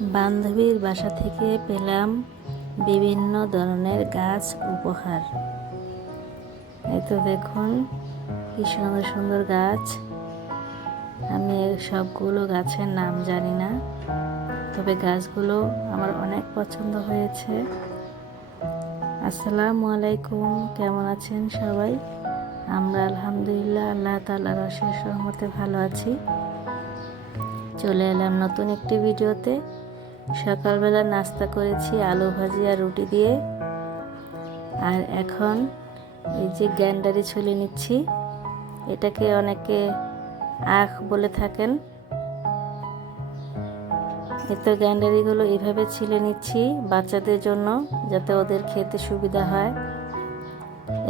বান্ধবীর বাসা থেকে পেলাম বিভিন্ন ধরনের গাছ উপহার। এই তো দেখুন, কি সুন্দর সুন্দর গাছ। আমি সবগুলো গাছের নাম জানি না, তবে গাছগুলো আমার অনেক পছন্দ হয়েছে। আসসালামু আলাইকুম, কেমন আছেন সবাই? আমরা আলহামদুলিল্লাহ আল্লাহ তাআলার অশেষ রহমতে ভালো আছি। চলে এলাম নতুন একটি ভিডিওতে। সকালবেলা নাস্তা করেছি, আলু ভাজি আর রুটি দিয়ে। আর এখন এই যে গ্যান্ডারি ছুলে নিচ্ছি, এটাকে অনেকে আখ বলে থাকেন। এই তো গ্যান্ডারিগুলো এভাবে ছিলে নিচ্ছি বাচ্চাদের জন্য, যাতে ওদের খেতে সুবিধা হয়।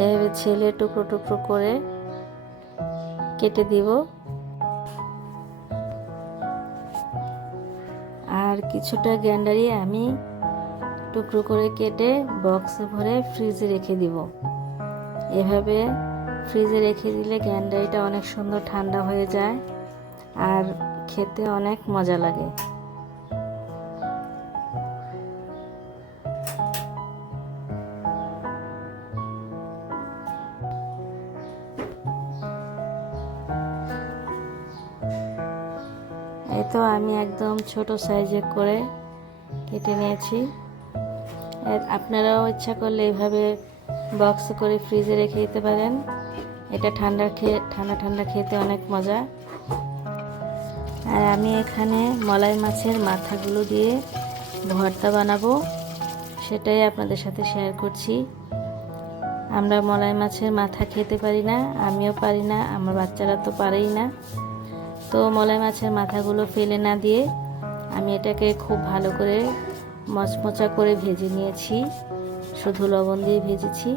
এভাবে ছেলে টুকরো টুকরো করে কেটে দিব। কিছুটা গ্যান্ডারি আমি টুকরো করে কেটে বক্সে ভরে ফ্রিজে রেখে দিব। এভাবে ফ্রিজে রেখে দিলে গ্যান্ডারিটা অনেক সুন্দর ঠান্ডা হয়ে যায় আর খেতে অনেক মজা লাগে। তো আমি একদম ছোট সাইজে করে কেটে নিয়েছি। আপনারাও ইচ্ছা করলে এইভাবে বক্স করে ফ্রিজে রেখে দিতে পারেন। এটা ঠান্ডা খেয়ে, ঠান্ডা ঠান্ডা খেতে অনেক মজা। আর আমি এখানে মলাই মাছের মাথাগুলো দিয়ে ভর্তা বানাবো, সেটাই আপনাদের সাথে শেয়ার করছি। আমরা মলাই মাছের মাথা খেতে পারি না, আমিও পারি না, আমার বাচ্চারা তো পারেই না। তো মলাই মাছের মাথাগুলো ফেলে না দিয়ে আমি এটাকে খুব ভালো করে মচমচা করে ভেজে নিয়েছি। শুধু লবণ দিয়ে ভেজেছি।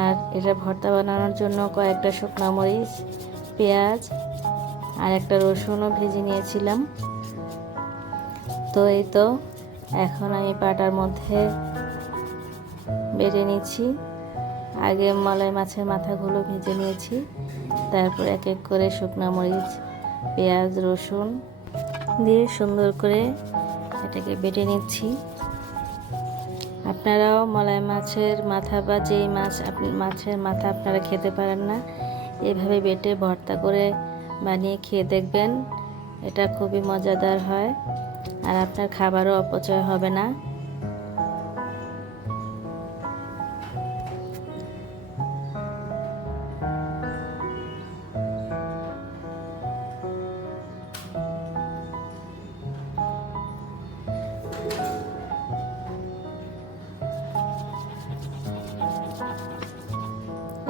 আর এটা ভর্তা বানানোর জন্য কয়েকটা শুকনো মরিচ, পেঁয়াজ আর একটা রসুনও ভেজে নিয়েছিলাম। তো এই তো, এখন আমি পাটার মধ্যে বেটে নিচ্ছি। আগে মলাই মাছের মাথাগুলো ভেজে নিয়েছি, তারপর এক এক করে শুকনো মরিচ পেঁয়াজ, রসুন দিয়ে সুন্দর করে এটাকে বেটে নিচ্ছি। আপনারাও মলাই মাছের মাথা বা যেই মাছ মাছের মাথা আপনারা খেতে পারেন না, এভাবে বেটে ভর্তা করে বানিয়ে খেয়ে দেখবেন, এটা খুবই মজাদার হয়। আর আপনার খাবারও অপচয় হবে না।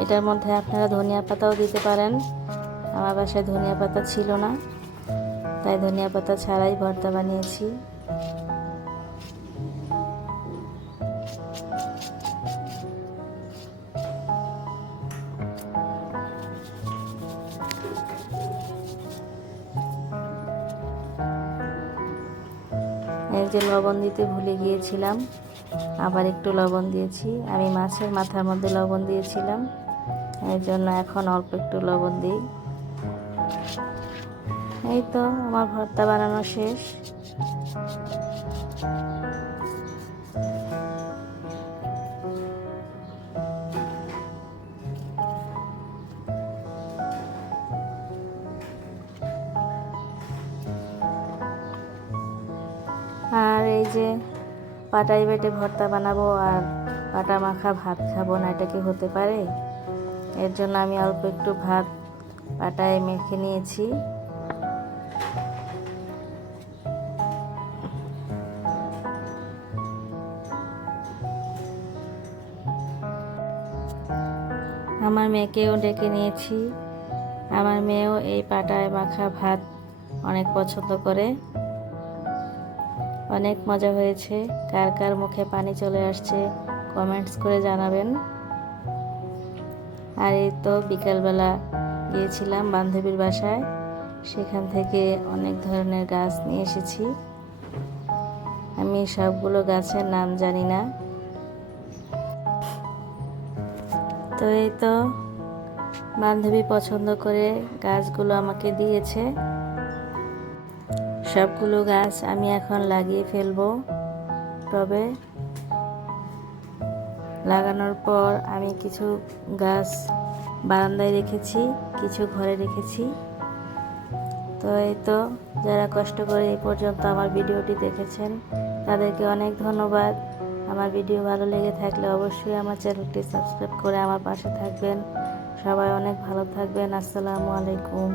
এটার মধ্যে আপনারা ধনিয়া পাতাও দিতে পারেন। আমার বাসায় ধনিয়া পাতা ছিল না, তাই ধনিয়া পাতা ছাড়াই ভর্তা বানিয়েছি। এই যে লবণ দিতে ভুলে গিয়েছিলাম, আবার একটু লবণ দিয়েছি। আমি মাছের মাথার মধ্যে লবণ দিয়েছিলাম। এর জন্য এখন অল্প একটু লবণ দিই। এই তো, আমার ভর্তা বানানো শেষ। আর এই যে পাটাই বেটে ভর্তা বানাবো আর পাটা মাখা ভাত খাব না, এটা কি হতে পারে? এর জন্য আমি অল্প একটু ভাত পাটায় মেখে নিয়েছি। আমার মেয়েকেও ডেকে নিয়েছি। আমার মেয়েও এই পাটায় মাখা ভাত অনেক পছন্দ করে। অনেক মজা হয়েছে। কার কার মুখে পানি চলে আসছে, কমেন্টস করে জানাবেন। আর এই তো বিকালবেলা গিয়েছিলাম বান্ধবীর বাসায়। সেখান থেকে অনেক ধরনের গাছ নিয়ে এসেছি। আমি সবগুলো গাছের নাম জানি না। তো এই তো বান্ধবী পছন্দ করে গাছগুলো আমাকে দিয়েছে। সবগুলো গাছ আমি এখন লাগিয়ে ফেলব। তবে লাগানোর পর আমি কিছু গাছ বারান্দায় রেখেছি, কিছু ঘরে রেখেছি। তো এই তো, যারা কষ্ট করে এই পর্যন্ত আমার ভিডিওটি দেখেছেন, তাদেরকে অনেক ধন্যবাদ। আমার ভিডিও ভালো লেগে থাকলে অবশ্যই আমার চ্যানেলটি সাবস্ক্রাইব করে আমার পাশে থাকবেন। সবাই অনেক ভালো থাকবেন। আসসালামু আলাইকুম।